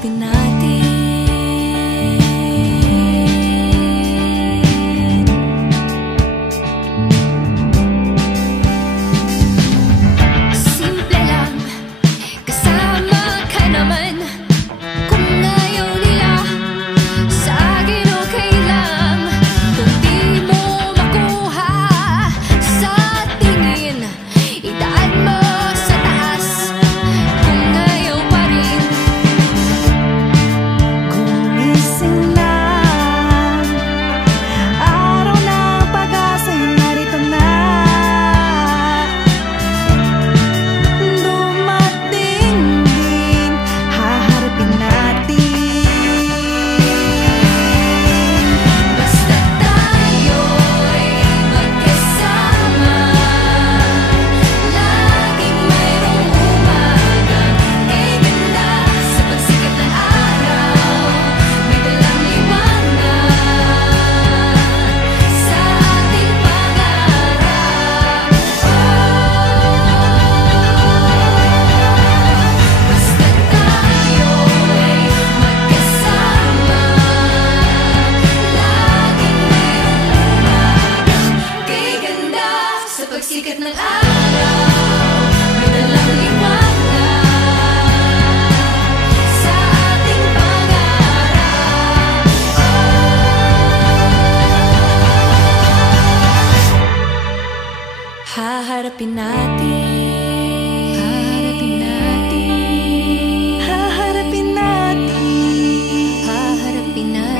haharapin natin. Simple lang, kasama ka naman. Kung ayaw nila, sa akin okay lang. Kung di mo makuha sa tingin, idaan mo sa taas. Kung ayaw pa rin, gumising na, araw ng pag-asa'y narito na. Dumating din, haharapin natin. basta tayo'y magkasama. Laging mayroong umagang gaganda. Sa pagsikat ng araw, may dalang liwanag sa ating pangarap. Basta tayo'y magkasama. Laging mayroong umagang gaganda. Sa pagsikat ng araw, may dalang liwanag sa ating pangarap. Haharapin natin. Haharapin natin. Haharapin natin. Haharapin natin.